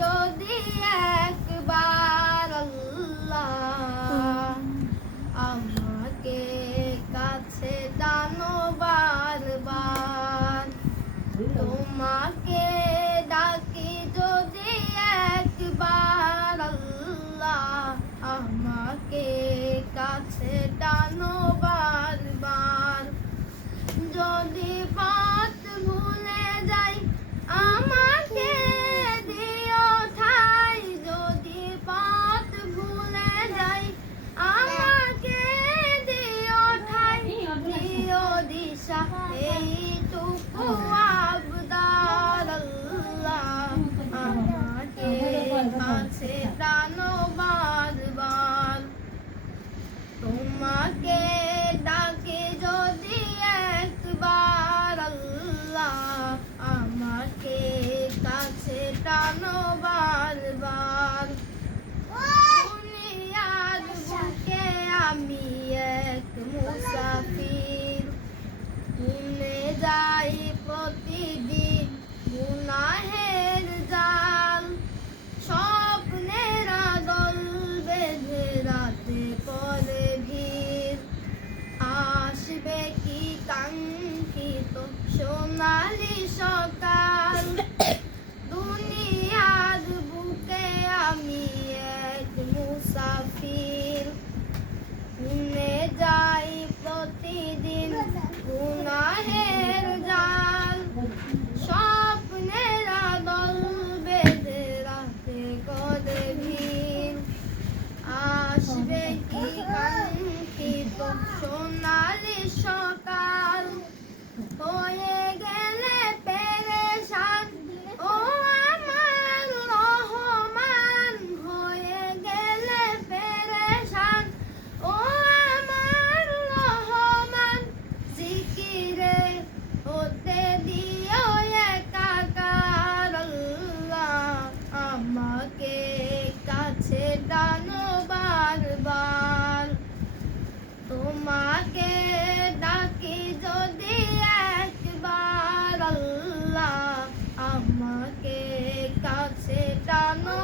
যদি একবার আল্লাহ আমাকে কাছে টানো বারবার, তোমাকে ডাকি যদি একবার আল্লাহ আমাকে কাছে টানো বারবার। যদি পথ ভুলে যাই আমাকে দিও ঠাই, যদি পথ ভুলে যাই আমাকে দিও ঠাই, দিও দিশা এইটুকু আবদার আল্লাহ আমাকে কাছে টানো বারবার। তোমাকে ডাকে যদি একবার আল্লাহ আমাকে কাছে টানো বারবার। দুনিয়ার বুকে আমি এক মুসাফির, ভুলে যাই প্রতিদিন গুনাহের জাল। স্বপ্নের আদল বেঁধে রাতে করে ভিড়, আসবে কি কাঙ্ক্ষিত সোনালি সকাল। দুনিয়ার বুকে আমি এক মুসাফির, ভুলে যাই প্রতিদিন গুনাহের জাল। স্বপ্নের আদল বেঁধে রাতে করে ভিড়, আসবে কি কাঙ্ক্ষিত সোনালি সকাল। হয়ে গেলে পেরেশান ও আমার রহমান, হয়ে গেলে পেরেশান ও আমার রহমান। জিকিরে হতে দিও একাকার আল্লাহ আমাকে কাছে টানো বারবার। তোমাকে ডাকি যদি একবার আল্লাহ আমাকে কাছে টানো